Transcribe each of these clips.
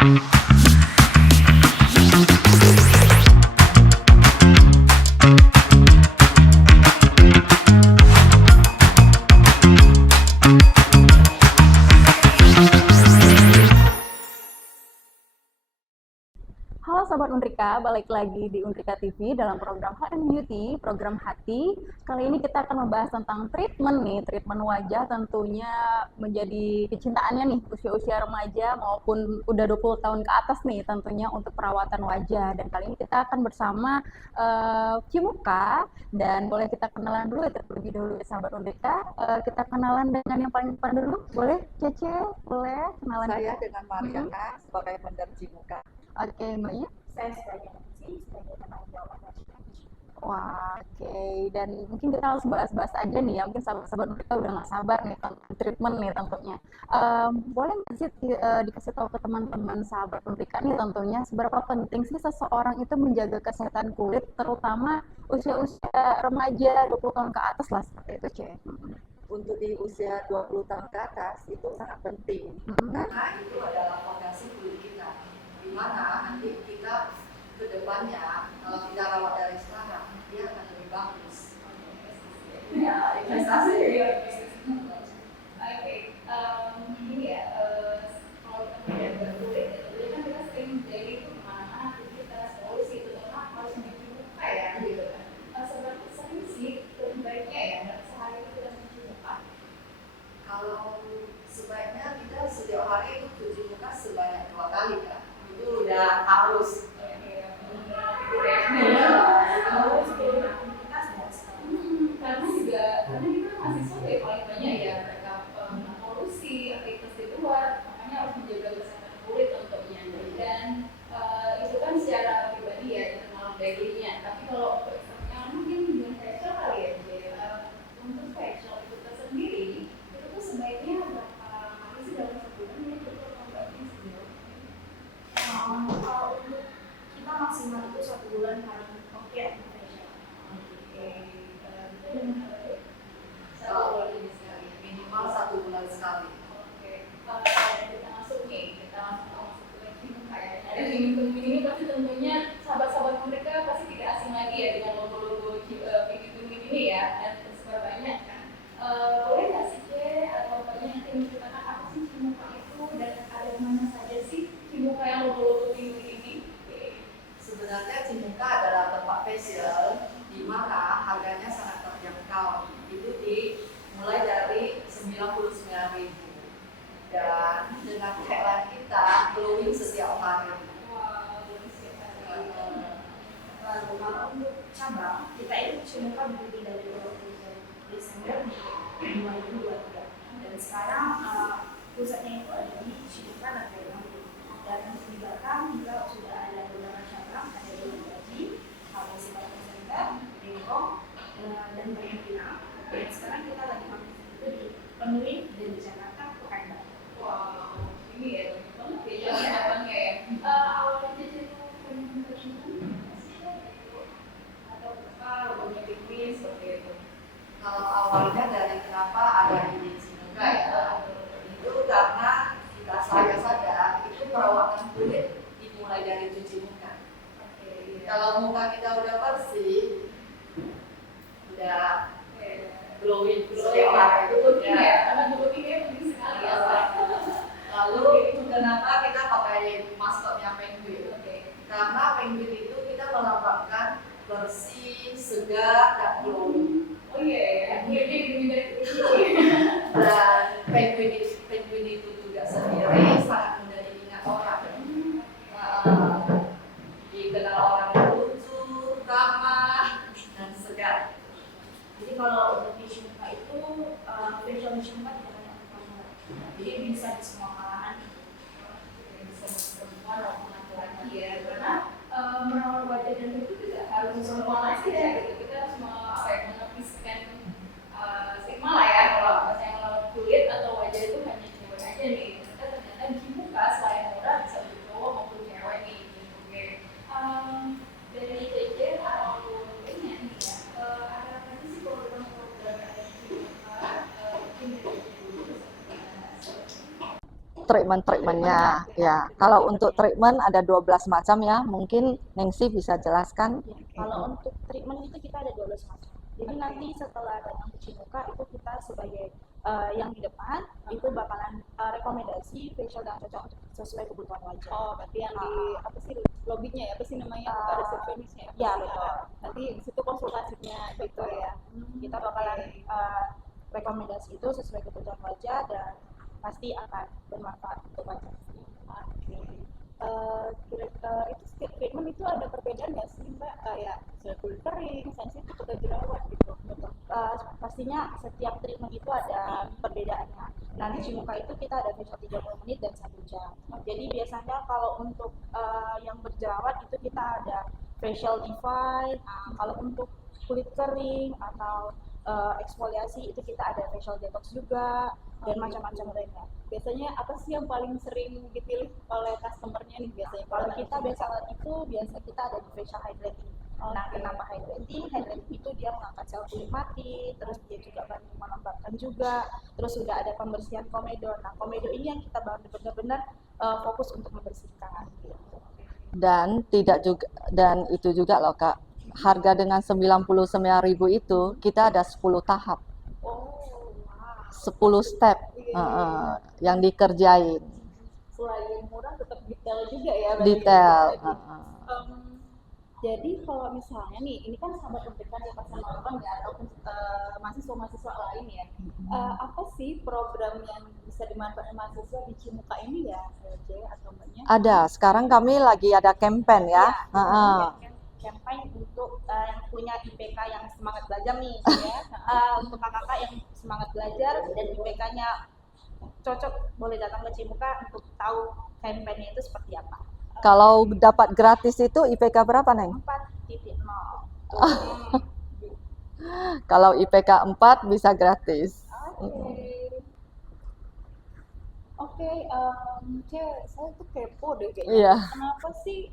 Halo Sobat Unrika, balik lagi di Unrika TV dalam program Health and Beauty, program hati. Kali ini kita akan membahas tentang treatment wajah tentunya menjadi kecintaannya nih usia-usia remaja maupun udah 20 tahun ke atas nih tentunya untuk perawatan wajah. Dan kali ini kita akan bersama Cimuka dan boleh kita kenalan dulu ya terlebih dahulu ya Sobat Unrika. Kita kenalan dengan yang paling depan dulu, boleh Cece? Boleh kenalan? Saya dengan Mariana sebagai vendor Cimuka. Oke, Mbaknya? Saya sebagai MC, sebagai penanggung jawab operasional. Wah, oke. Dan mungkin kita harus bahas-bahas aja nih ya. Mungkin sahabat-sahabat mereka udah nggak sabar nih tentang treatment nih tentunya. Boleh nggak sih dikasih tahu ke teman-teman sahabat mereka nih tentunya seberapa penting sih seseorang itu menjaga kesehatan kulit, terutama usia-usia remaja 20 tahun ke atas lah seperti itu, Cek. Untuk di usia 20 tahun ke atas itu sangat penting karena itu adalah fondasi kulit kita, di mana nanti kita ke depannya kalau kita rawat dari sekarang dia akan lebih bagus. Ya, investasi. Oke, ini ya, kalau kita melihat berkulit, ya kan kita sering jadi itu kemana-mana, kita solusi itu karena harus mencuci muka ya, gitu kan. Seberapa sering sih baiknya ya, sehari itu kita mencuci muka? Kalau sebaiknya kita setiap hari itu cuci muka sebanyak 2 kali kan, itu udah harus. Karena juga karena kita mahasiswa ya paling banyak ya mereka polusi aktivitas di luar, makanya harus menjaga kesehatan kulit tentunya. Dan itu kan secara pribadi ya internal daily-nya. Tapi kalau untuk eksternal mungkin dengan facial kali ya. Untuk facial itu tersendiri itu tuh sebaiknya berapa kali sih dalam sebulan ya itu pembagian sejauh ini? Kalau untuk kita maksimal itu 1 bulan kali oke facial. Minimal 1 bulan sekali. Oke, kita masuk ke Cimuka ya. Dari minggu ini pasti tentunya sahabat-sahabat mereka pasti tidak asing lagi ya dengan logo-logo pinggir-pinggir ini ya, dan tersebar banyak kan. Boleh nggak sih atau banyak yang menceritakan apa sih Cimuka itu dan ada mana saja sih Cimuka yang logo-logo pinggir ini? Sebenarnya Cimuka adalah tempat facial di mana harganya sangat terjangkau. Itu mulai dari 99.000 dan dengan tagline kita glowing setiap hari. Wah, glowing setiap hari. Lalu kalau untuk cabang kita itu Cimuka berdiri dari 20 Desember 2023 dan sekarang pusatnya itu ada di Cimuka dan Bandung. Dan di Batam juga sudah ada beberapa cabang, ada di Gaji, Halmasi Batam Center, Dengkong, dan Banyak Pinang. Dan sekarang kita lagi mampir itu di Penuhi dan di Jakarta, Pekanbaru. Wow, ini ya banyak ya cabangnya ya. Awalnya jadi pengen atau banyak bisnis seperti itu. Kalau awalnya dari kenapa ada ide Cimuka ya, itu karena saya sadar itu perawatan kulit dimulai dari cuci muka. Kalau muka kita udah bersih, udah glowing setiap hari ya, karena glowing ini penting sekali ya. Lalu kenapa kita pakai maskotnya penguin? Karena penguin itu kita melambangkan bersih, segar, dan glowing. Oh iya, dan penguin itu juga sendiri sangat mudah diingat orang. Dikenal orang lucu, ramah, dan segar. Jadi kalau untuk di Cimuka itu facial di Cimuka tidak banyak perempuan. Jadi bisa di semua kalangan. Bisa di semua laki-laki ya, karena merawat wajah dan itu tidak harus semua aja gitu. Kita harus mengepiskan stigma lah ya kalau misalnya merawat kulit atau wajah itu hanya cewek aja nih. Ternyata di Cimuka selain murah bisa untuk cowok maupun cewek nih. Oke. Dari JJ atau lainnya nih ya, ada apa sih program-program yang ada di Cimuka? Mungkin dari JJ dulu. treatmentnya. Ya, kalau untuk treatment ada 12 macam ya. Mungkin Ningsi bisa jelaskan. Kalau untuk treatment itu kita ada 12 macam. Jadi nanti setelah datang cuci muka itu kita sebagai yang di depan itu bakalan rekomendasi facial dan cocok sesuai kebutuhan wajah. Oh, berarti yang di apa sih lobbynya ya, apa sih namanya, resepsionisnya ya? Ya, betul. Nanti di situ konsultasinya gitu ya. Kita bakalan rekomendasi itu sesuai kebutuhan wajah dan pasti akan bermanfaat untuk wajah. Itu setiap treatment itu ada perbedaan nggak sih Mbak, kayak kulit kering, sensitif atau jerawat gitu? Pastinya setiap treatment itu ada perbedaannya. Nah, di cuci muka itu kita ada facial 30 menit dan 1 jam. Jadi biasanya kalau untuk yang berjerawat itu kita ada facial define. Kalau untuk kulit kering atau eksfoliasi itu kita ada facial detox juga dan macam-macam lainnya. Biasanya apa sih yang paling sering dipilih oleh customer-nya nih biasanya? Kalau kita biasa kita ada di facial hydrating. Nah, kenapa hydrating? Hydrating itu dia mengangkat sel kulit mati, terus dia juga bantu melembabkan juga, terus sudah ada pembersihan komedo. Nah, komedo ini yang kita benar-benar fokus untuk membersihkan. Gitu. Dan itu juga loh Kak. Harga dengan 99.000 itu kita ada 10 tahap. Oh, 10 step yang dikerjain. Selain murah tetap detail juga ya. Detail. Jadi kalau misalnya nih, ini kan sahabat pendidikan ya pas nonton ya, ataupun mahasiswa-mahasiswa lain ya, apa sih program yang bisa dimanfaatkan mahasiswa di Cimuka ini ya, C atau Mbaknya? Ada. Sekarang kami lagi ada campaign ya. Campaign untuk yang punya IPK yang semangat belajar nih ya. Untuk kakak-kakak yang semangat belajar dan IPK-nya cocok, boleh datang ke Cimuka untuk tahu campaign-nya itu seperti apa. Kalau dapat gratis itu IPK berapa, Neng? 4.0. Kalau IPK 4 bisa gratis. Oke, saya tuh kepo deh kayaknya. Iya. Kenapa sih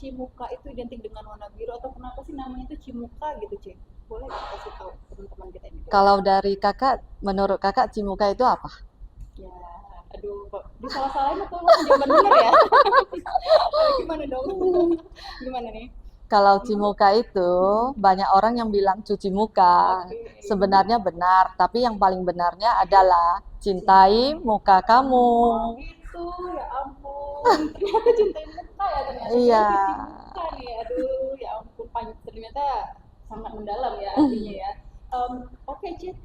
Cimuka itu identik dengan warna biru, atau kenapa sih namanya itu Cimuka gitu, Ce? Boleh nggak kasih tahu teman-teman kita ini? Kalau dari kakak, menurut kakak Cimuka itu apa? Ya, aduh, kok disalah-salahin atau langsung jawaban bener ya? Gimana dong? Gimana nih? Kalau Cimuka itu banyak orang yang bilang cuci muka. Sebenarnya benar, tapi yang paling benarnya adalah cintai muka kamu. Gitu, ya ampun. Ternyata cintai muka ya ternyata. Iya. Cuci muka nih, aduh, ya ampun. Ternyata sangat mendalam ya artinya ya. Oke, Cit,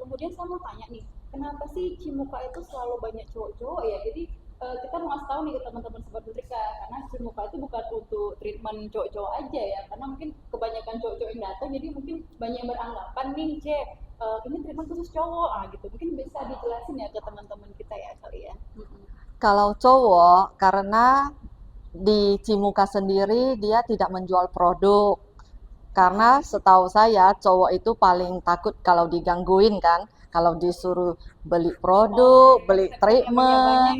kemudian saya mau tanya nih, kenapa sih Cimuka itu selalu banyak cowok-cowok ya? Jadi kita mau ngasih tahu nih ke teman-teman Sobat Putrika, karena Cimuka itu bukan untuk treatment cowok-cowok aja ya, karena mungkin kebanyakan cowok-cowok yang datang, jadi mungkin banyak yang beranggapan nih, ini treatment khusus cowok, gitu. Mungkin bisa dijelasin ya ke teman-teman kita ya kali ya. Kalau cowok, karena di Cimuka sendiri dia tidak menjual produk. Karena setahu saya cowok itu paling takut kalau digangguin kan, kalau disuruh beli produk, beli treatment,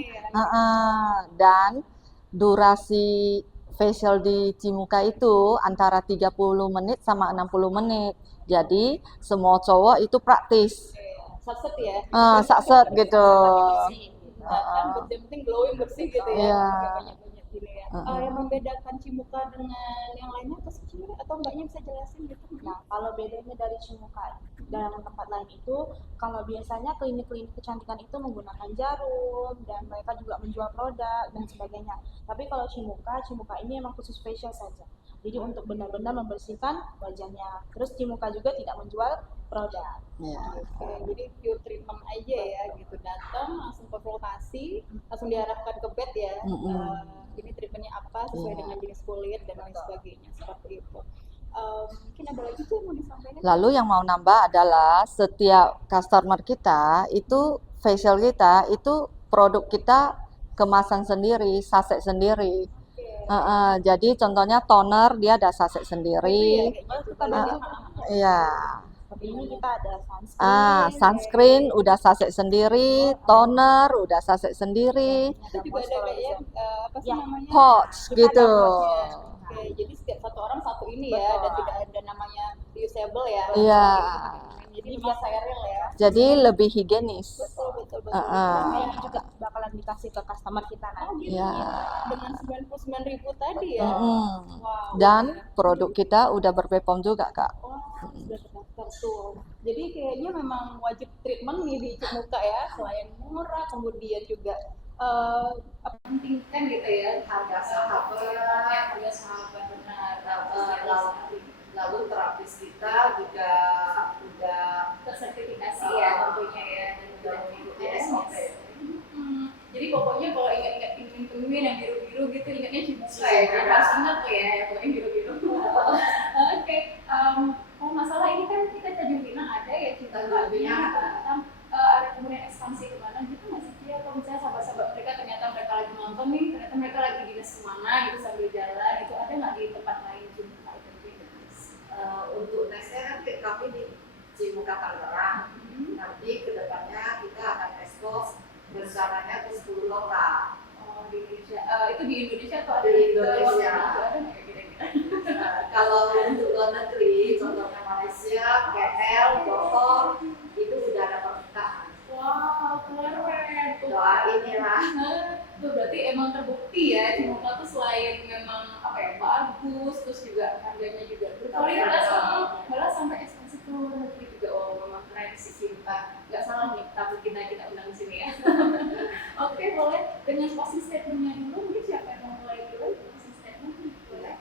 dan durasi facial di Cimuka itu antara 30 menit sama 60 menit. Jadi semua cowok itu praktis. Satset ya. Satset gitu. Kan penting glowing bersih gitu ya. Iya. Banyak-banyak gini ya. Yang membedakan Cimuka dengan yang lainnya apa sih, atau Mbaknya bisa jelasin gitu? Nah, kalau bedanya dari Cimuka dalam tempat lain itu, kalau biasanya klinik-klinik kecantikan itu menggunakan jarum dan mereka juga menjual produk dan sebagainya. Tapi kalau Cimuka ini memang khusus facial saja. Jadi untuk benar-benar membersihkan wajahnya. Terus Cimuka juga tidak menjual produk. Oke, jadi pure treatment aja ya gitu, datang langsung konsultasi, langsung diarahkan ke bed ya. Ini treatmentnya apa sesuai dengan jenis kulit dan lain sebagainya, seperti itu. Mungkin ada lagi tuh yang mau disampaikan? Lalu yang mau nambah adalah setiap customer kita itu facial kita itu produk kita kemasan sendiri, saset sendiri. Jadi contohnya toner dia ada saset sendiri. Iya. Seperti ini kita ada sunscreen. Sunscreen udah saset sendiri, toner udah saset sendiri. Itu juga ada kayak apa sih namanya? Pouch gitu. Oke, jadi setiap satu orang satu ini ya, dan tidak ada namanya reusable ya. Iya. Jadi bisa steril ya. Jadi lebih higienis. Betul. Ini juga bakal bakalan dikasih ke customer kita nanti. Ya. Dengan 99.000 tadi ya. Mm-mm. Wow. Dan produk kita udah berBPOM juga, Kak. Wah, sudah terdaftar tuh. Jadi kayaknya memang wajib treatment nih di Cimuka ya, selain murah, kemudian juga pentingkan gitu ya Harga sahabat, harga sahabat benar. lalu terapis kita juga udah Tersertifikasi ya tentunya ya, dan udah juga mengikuti mengikuti SOP. Jadi pokoknya kalau ingat-ingat pemimpin yang biru-biru gitu, ingatnya Cimuka ya. Cimuka. Harus ingat tuh ya, pokoknya biru-biru. Oke, kalau masalah ini kan kita Tanjung Pinang ada ya Cimuka. Tanjung Pinang. Batam, ada kemudian ekspansi kemana gitu nggak sih? Ya, kalau misalnya sahabat-sahabat mereka ternyata mereka lagi nonton nih, ternyata mereka lagi dinas kemana gitu sambil jalan, itu ada nggak di tempat lain Cimuka itu? Untuk nextnya kan kami di Cimuka Tangerang. Nanti kedepannya kita akan ekspos rencananya ke 10 kota. Oh, di Indonesia. Itu di Indonesia atau ada Di luar Indonesia. negeri? Ada nggak ya kira-kira? Kalau untuk luar negeri, contohnya Malaysia, KL, Johor, itu udah ada permintaan. Wow, keren. Doain ya. Tuh berarti emang terbukti ya Cimuka tuh selain memang apa ya bagus, terus juga harganya juga berkualitas, malah sampai ekspansi ke luar negeri juga. Oh, memang keren sih Cimuka. Nggak salah nih, tapi kita undang di sini ya. Oke, boleh dengan closing statement-nya dulu. Mungkin siapa yang mau mulai dulu? Closing statement boleh.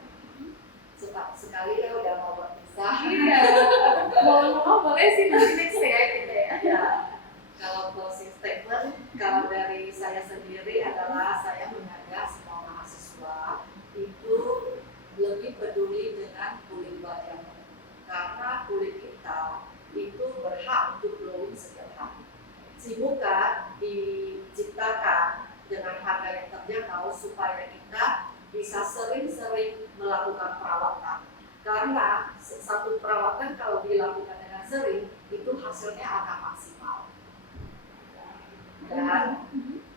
Sekali ya udah mau berpisah. Iya, mau boleh sih nanti next ya kita ya. Ya, kalau closing statement, kalau dari saya sendiri adalah saya mengajak semua mahasiswa itu lebih peduli dengan kulit wajah, karena kulit kita itu berhak untuk glowing setiap hari. Cimuka diciptakan dengan harga yang terjangkau supaya kita bisa sering-sering melakukan perawatan. Karena satu perawatan kalau dilakukan dengan sering itu hasilnya akan maksimal. Dan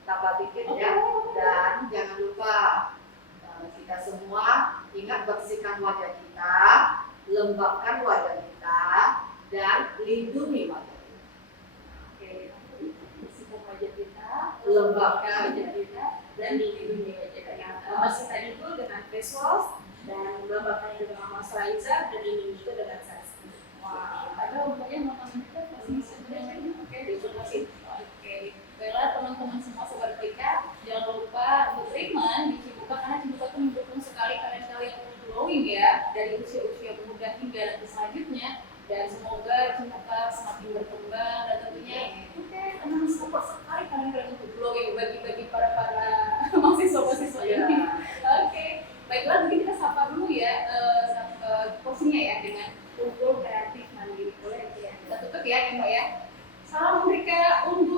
tambah dikit ya, dan jangan lupa kita semua ingat bersihkan wajah kita, lembabkan wajah kita, dan lindungi wajah kita. Oke, bersihkan wajah kita, Lembabkan wajah kita, dan dilindungi wajah kita. Bersihkan itu dengan face wash dan lembabkan dengan moisturizer dan ini juga dengan sunscreen. Wah, ada pokoknya makanan kita masih sebenarnya. Oke, terima kasih. Oke, baiklah teman-teman semua sobat Pelika, jangan lupa untuk treatment di Cimuka karena Cimuka itu mendukung sekali kalian-kalian untuk glowing ya dari usia-usia muda hingga nanti selanjutnya. Dan semoga Cimuka semakin berkembang dan tentunya teman support sekali kalian untuk glowing bagi para mahasiswa-mahasiswa ini. Oke, baiklah mungkin kita sapa dulu ya posisinya ya dengan Unggul Kreatif Mandiri. Boleh ya? Kita tutup ya Mbak ya. Salam Merdeka Unggul.